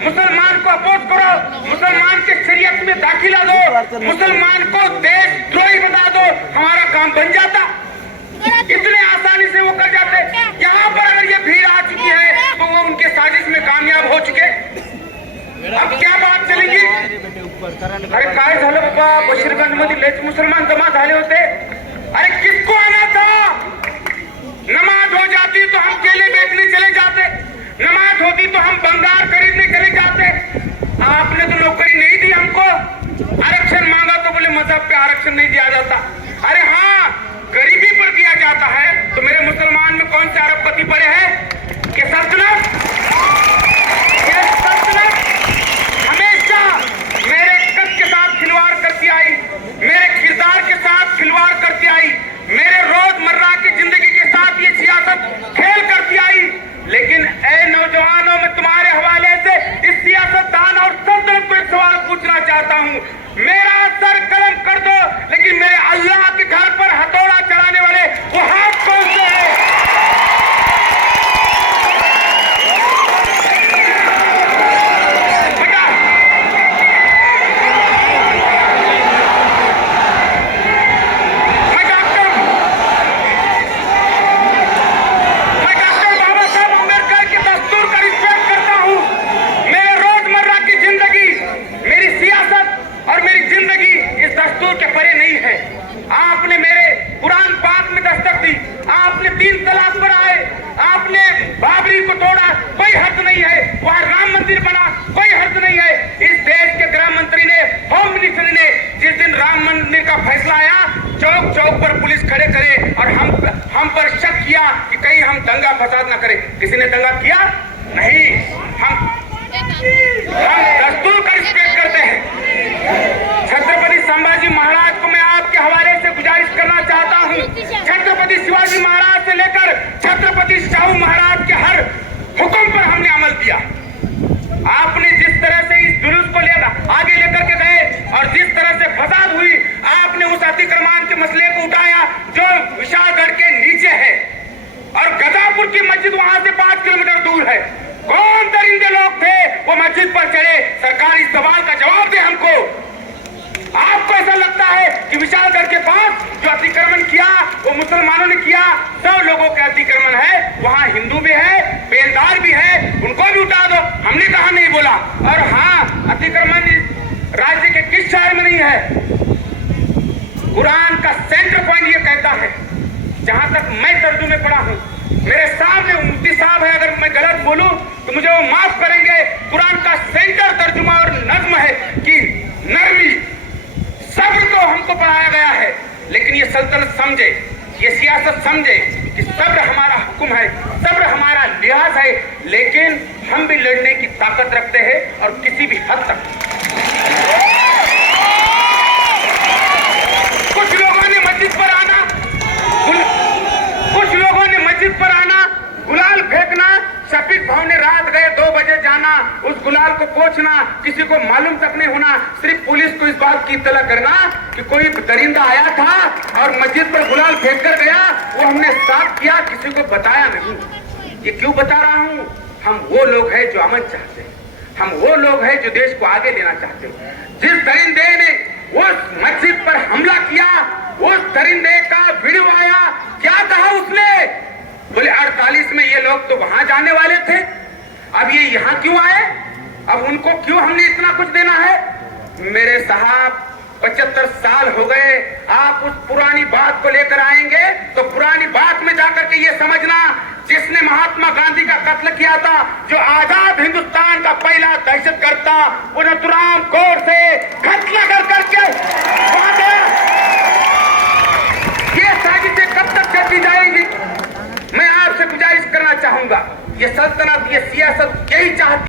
मुसलमान को अपोज करो, मुसलमान के शरीयत में दाखिला दो, मुसलमान को देशद्रोही बता दो, हमारा काम बन जाता। इतने आसानी से वो कर जाते। यहाँ पर अगर ये भीड़ आ चुकी है तो वो उनके साजिश में कामयाब हो चुके। अब क्या बात चलेगी? अरे काय झालं बाबा, बशीरगंज मध्ये लेच मुसलमान जमा झाले होते। अरे किसको आना था? नमाज हो जाती तो हम केले बेचने चले जाते, नमाज होती तो हम बंगार खरीदने चले जाते। आपने तो नौकरी नहीं दी हमको, आरक्षण मांगा तो बोले मजहब पे आरक्षण नहीं दिया जाता। अरे हाँ, गरीबी पर दिया जाता है तो मेरे मुसलमान में कौन से अरबपति पड़े हैं कि सल्तनत हमेशा मेरे कद के साथ खिलवाड़ करती आई, मेरे किरदार के साथ खिलवाड़ करती आई, मेरे रोजमर्रा की जिंदगी के साथ ये सियासत खेल करती आई। लेकिन ए नौजवानों, में तुम्हारे हवाले से इस सियासतदान और सल्तनत को एक सवाल पूछना चाहता हूँ। मेरा सर कलम कर दो, लेकिन मेरे अल्लाह के घर पर हथौड़ा चलाने वाले वो हाथ कौन से हैं? आपने मेरे कुरान पाक में दस्तक दी, आपने 3 तलाक पर आए, आपने बाबरी को तोड़ा, कोई हर्ज नहीं है। वहां राम मंदिर बना, कोई हर्ज नहीं है। इस देश के गृह मंत्री ने, होम मिनिस्टर ने जिस दिन राम मंदिर का फैसला आया, चौक चौक पर पुलिस खड़े करे और हम पर शक किया कि कहीं हम दंगा फसाद न करें। किसी ने दंगा किया नहीं। हम दस्तूर का रिस्पेक्ट करते हैं। छत्रपति संभाजी महाराज को मैं आपके हवाले से गुजारिश करना चाहता हूँ, छत्रपति शिवाजी महाराज से लेकर छत्रपति शाहू महाराज के हर हुक्म पर हमने अमल किया। आपने जिस तरह से इस जुलूस को आगे लेकर के गए और जिस तरह से फसाद हुई, आपने उस अतिक्रमण के मसले को उठाया जो विशालगढ़ के नीचे है और गदापुर की मस्जिद वहां से 5 किलोमीटर दूर है। कौन दरिंदे लोग थे वो मस्जिद पर चढ़े? सरकार इस सवाल का जवाब दे हमको। आपको ऐसा लगता है कि विशालगढ़ के पास जो अतिक्रमण किया वो मुसलमानों ने किया? 100 लोगों के अतिक्रमण है, वहां हिंदू भी है, बेलदार भी है, उनको भी उठा दो। हमने कहा नहीं बोला। और हाँ, अतिक्रमण राज्य के किस शहर में नहीं है? कुरान का सेंटर पॉइंट ये कहता है, जहां तक मैं तर्जुमे पढ़ा हूं, मेरे सामने मुफ्ती साहब है, अगर मैं गलत बोलूं तो मुझे वो माफ करेंगे। कुरान का सेंटर तर्जुमा और नज्म है कि नरमी, सब्र को हमको पढ़ाया गया है। लेकिन ये सल्तनत समझे, ये सियासत समझे कि सब्र हमारा हुक्म है, सब्र हमारा लिहाज है, लेकिन हम भी लड़ने की ताकत रखते हैं और किसी भी हद तक। कुछ लोगों ने मस्जिद पर आना, गुलाल फेंकना, शफीक भाव ने रात गए 2 बजे जाना, उस गुलाल को पोंछना, किसी को मालूम तक नहीं होना, सिर्फ पुलिस को इस बात की इत्तला करना कि कोई दरिंदा आया था और मस्जिद पर गुलाल फेंक कर गया, वो हमने साफ किया, किसी को बताया नहीं। ये क्यों बता रहा हूं? हम वो लोग हैं जो अमन चाहते हैं, हम वो लोग हैं जो देश को आगे लेना चाहते हैं। जिस दरिंदे ने उस मस्जिद पर हमला किया, उस दरिंदे का वीडियो आया, क्या कहा उसने? बोले 48 में ये लोग तो वहां जाने वाले थे, अब ये यहां क्यों आए? अब उनको क्यों हमने इतना कुछ देना है? मेरे साहब, 75 साल हो गए, आप उस पुरानी बात को लेकर आएंगे तो पुरानी बात में जाकर के ये समझना, जिसने महात्मा गांधी का कत्ल किया था, जो आजाद हिंदुस्तान का पहला दहशतगर्द था, वो नथुराम कोर से खत्म कर करके वहां गया। ये साजिशें कब तक चलती जाएंगी? मैं आपसे गुजारिश करना चाहूंगा, ये सल्तनत, ये सियासत यही चाहती